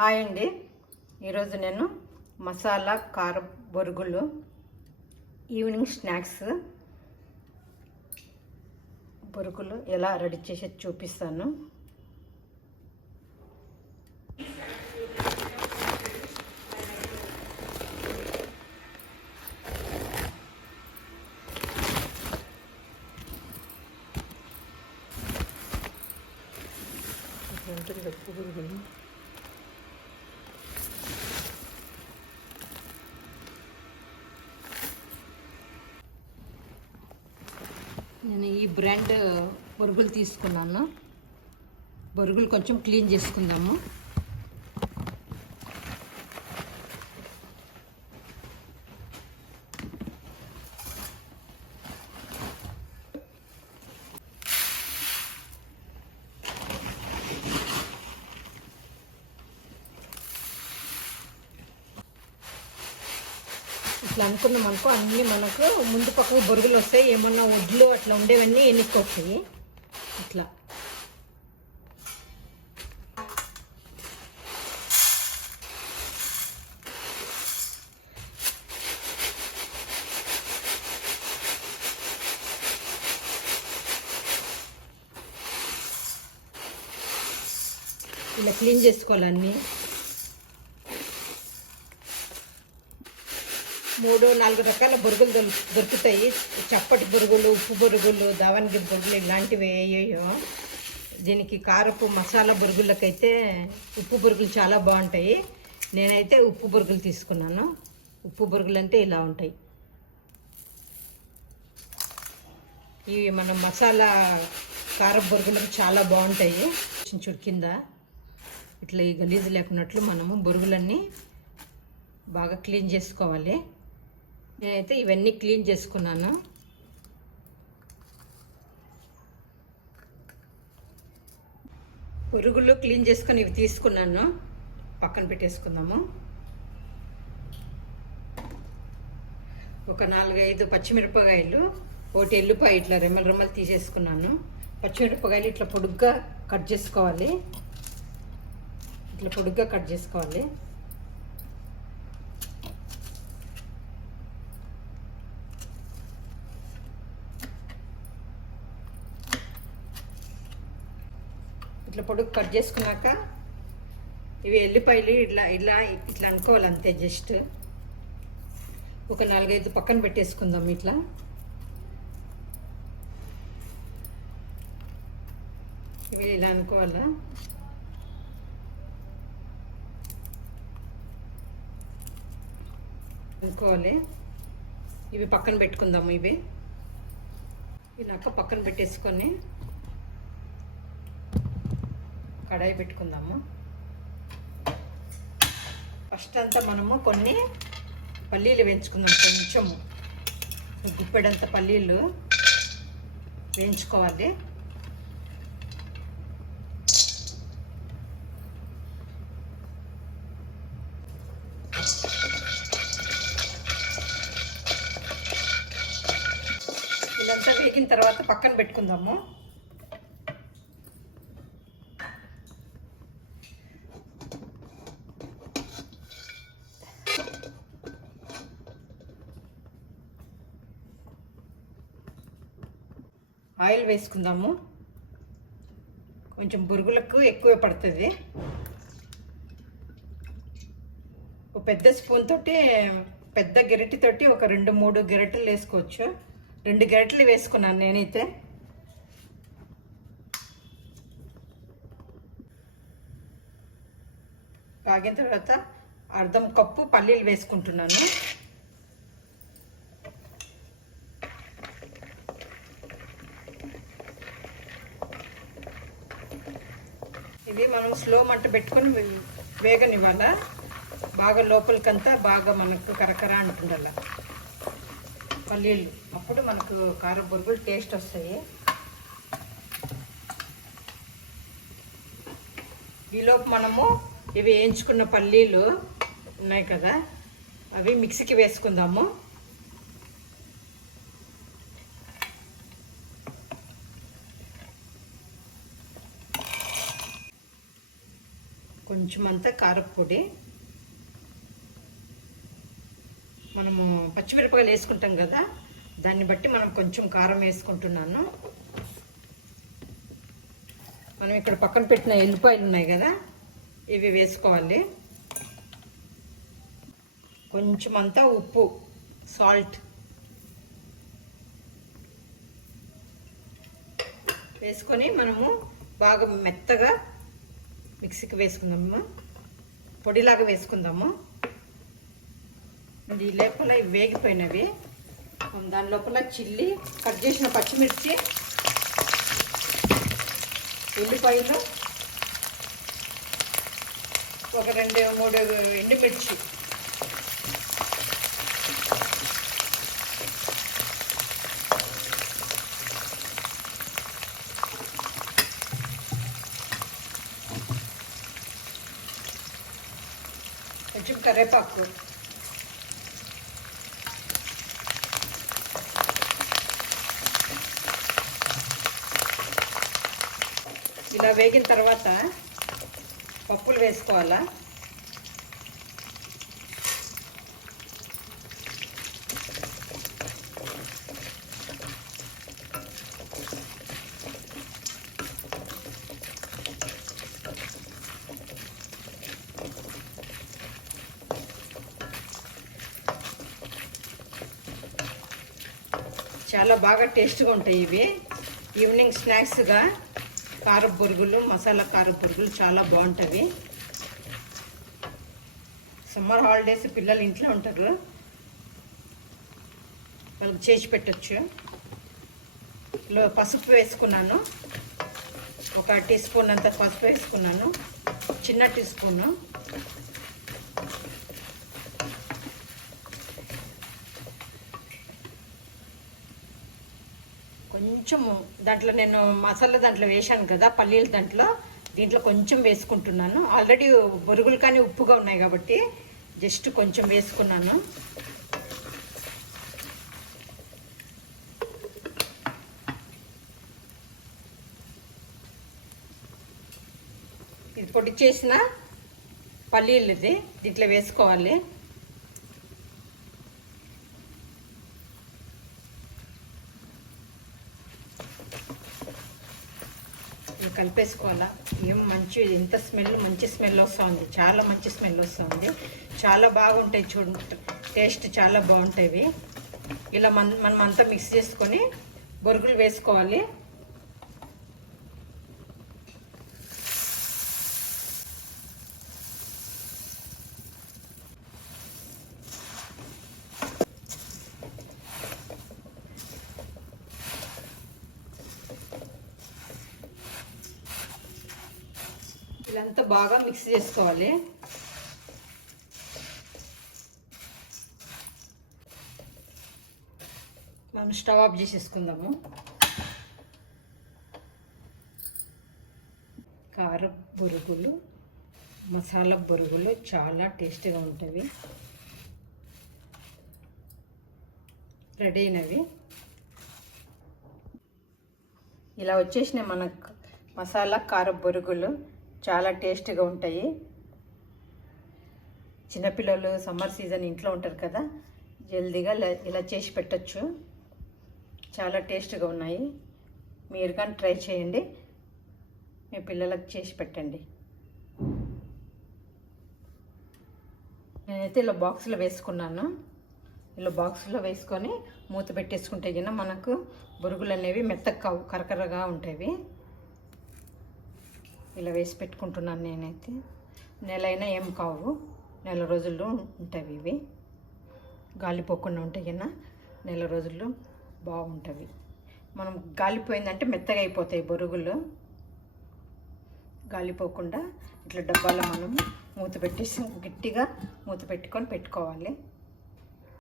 Hi అండి. ఈరోజు నేను మసాలా కార బొరుగులు ఈవినింగ్ స్నాక్స్ బొరుగులు ఎలా రెడీ చేసేది చూపిస్తాను. నేను ఈ బ్రాండ్ బొరుగులు తీసుకున్నాను. బొరుగులు కొంచెం క్లీన్ చేసుకుందాము. ఇట్లా అనుకున్నాం అనుకో, అన్నీ మనకు ముందు పక్కకు బొరుగులు వస్తాయి. ఏమన్నా వడ్లు అట్లా ఉండేవన్నీ ఎన్నికొస్తాయి. ఇట్లా ఇలా క్లీన్ చేసుకోవాలన్నీ. 3-4 రకాల బొరుగులు దొరుకుతాయి. చప్పటి బొరుగులు, ఉప్పు బొరుగులు, దావణగిరి బొరుగులు ఇలాంటివి అయ్యాయో. దీనికి కారపు మసాలా బొరుగులకైతే ఉప్పు బొరుగులు చాలా బాగుంటాయి. నేనైతే ఉప్పు బొరుగులు తీసుకున్నాను. ఉప్పు బొరుగులు అంటే ఇలా ఉంటాయి. ఇవి మనం మసాలా కారపు బొరుగులకు చాలా బాగుంటాయి. చుడు కింద ఇట్లా ఈ గలీజు లేకున్నట్లు మనము బొరుగులన్నీ బాగా క్లీన్ చేసుకోవాలి. నేనైతే ఇవన్నీ క్లీన్ చేసుకున్నాను. బొరుగులు క్లీన్ చేసుకొని ఇవి తీసుకున్నాను. పక్కన పెట్టేసుకుందాము. ఒక 4-5 పచ్చిమిరపకాయలు, 1 ఎల్లిపాయ ఇట్లా రెమ్మలు తీసేసుకున్నాను. పచ్చిమిరపకాయలు ఇట్లా పొడుగ్గా కట్ చేసుకోవాలి. ఇట్లా పొడుగ్గా కట్ చేసుకోవాలి. ఇట్లా పొడుగు కట్ చేసుకున్నాక ఇవి ఎల్లిపాయలు ఇట్లా ఇట్లా ఇట్లా అనుకోవాలి అంతే. జస్ట్ ఒక 4-5 పక్కన పెట్టేసుకుందాం. ఇట్లా ఇవి ఇలా అనుకోవాలా. అనుకోవాలి. ఇవి పక్కన పెట్టుకుందాము. ఇవి నాకు పక్కన పెట్టేసుకొని కడాయి పెట్టుకుందాము. ఫస్ట్ అంతా మనము కొన్ని పల్లీలు వేయించుకుందాం. కొంచెము గుప్పెడంత పల్లీలు వేయించుకోవాలి. ఇదంతా వేగిన తర్వాత పక్కన పెట్టుకుందాము. ఆయిల్ వేసుకుందాము. కొంచెం బొరుగులకు ఎక్కువ పడుతుంది. ఒక పెద్ద స్పూన్ తోటి, పెద్ద గరిటెతోటి ఒక 2-3 గరిటెలు వేసుకోవచ్చు. 2 గరిటెలు వేసుకున్నాను నేనైతే. కాగిన తర్వాత 1/2 కప్పు పల్లీలు వేసుకుంటున్నాను. ఇవి మనం స్లో మంట పెట్టుకొని వేగనివ్వాల. బాగా లోపలికంతా బాగా మనకు కరకర అంటుండాల పల్లీలు. అప్పుడు మనకు కార బొరుగులు టేస్ట్ వస్తాయి. ఈలోపు మనము ఇవి వేయించుకున్న పల్లీలు ఉన్నాయి కదా, అవి మిక్సీకి వేసుకుందాము. కొంచెం కొంచెం అంతా కారపొడి, మనము పచ్చిమిరపకాయలు వేసుకుంటాం కదా, దాన్ని బట్టి మనం కొంచెం కారం వేసుకుంటున్నాను. మనం ఇక్కడ పక్కన పెట్టిన ఎల్లిపాయలు ఉన్నాయి కదా, ఇవి వేసుకోవాలి. కొంచెం అంతా ఉప్పు, సాల్ట్ వేసుకొని మనము బాగా మెత్తగా మిక్సీకి వేసుకుందాము, పొడిలాగా వేసుకుందాము. ఈ లోపల ఇవి వేగిపోయినవి. దాని లోపల చిల్లి, కట్ చేసిన పచ్చిమిర్చి, ఉల్లిపాయలు, ఒక 2-3 ఎండుమిర్చి, కొంచెం కరివేపాకు, ఇలా వేగిన తర్వాత పప్పులు వేసుకోవాలా. చాలా బాగా టేస్ట్గా ఉంటాయి ఇవి. ఈవినింగ్ స్నాక్స్గా కారపు బొరుగులు, మసాలా కారపు బొరుగులు చాలా బాగుంటాయి. సమ్మర్ హాలిడేస్ పిల్లలు ఇంట్లో ఉంటారు, వాళ్ళకి చేసి పెట్టచ్చు. పసుపు వేసుకున్నాను, 1 టీ స్పూన్ అంత పసుపు వేసుకున్నాను, చిన్న టీ స్పూను. కొంచెము దాంట్లో నేను మసాలా దాంట్లో వేసాను కదా, పల్లీలు దీంట్లో కొంచెం వేసుకుంటున్నాను. ఆల్రెడీ బొరుగులు కానీ ఉప్పుగా ఉన్నాయి కాబట్టి జస్ట్ కొంచెం వేసుకున్నాను. ఇది పొడి చేసిన పల్లీలు దీంట్లో వేసుకోవాలి. కలిపేసుకోవాలా. ఇంత స్మెల్, మంచి స్మెల్ వస్తుంది, చాలా మంచి స్మెల్ వస్తుంది. చాలా బాగుంటాయి చూడండి, టేస్ట్ చాలా బాగుంటాయి. ఇలా మనం అంతా మిక్స్ చేసుకొని బొరుగులు వేసుకోవాలి. ఇదంతా బాగా మిక్స్ చేసుకోవాలి. మనం స్టవ్ ఆఫ్ చేసేసుకుందాము. కారం బొరుగులు, మసాలా బొరుగులు చాలా టేస్టీగా ఉంటాయి. రెడీ అయినవి. ఇలా వచ్చేసినాయి మనకు మసాలా కారం బొరుగులు, చాలా టేస్టీగా ఉంటాయి. చిన్నపిల్లలు సమ్మర్ సీజన్ ఇంట్లో ఉంటారు కదా, జల్దీగా ఇలా చేసి పెట్టచ్చు. చాలా టేస్ట్గా ఉన్నాయి. మీరు కానీ ట్రై చేయండి, మీ పిల్లలకు చేసి పెట్టండి. నేనైతే ఇలా బాక్స్లో వేసుకున్నాను. ఇలా బాక్స్లో వేసుకొని మూత పెట్టేసుకుంటే గిన మనకు బొరుగులు అనేవి మెత్తగా కరకరగా ఉంటాయి. ఇలా వేసి పెట్టుకుంటున్నాను నేనైతే. నెలైనా ఏం కావు, నెల రోజుల్లో ఉంటాయి ఇవి. గాలిపోకుండా ఉంటాయి కింద నెల రోజుల్లో బాగుంటాయి. మనం గాలిపోయిందంటే మెత్తగా అయిపోతాయి బొరుగులు. గాలిపోకుండా ఇట్లా డబ్బాలో మనం మూత పెట్టేసి గట్టిగా మూత పెట్టుకొని పెట్టుకోవాలి.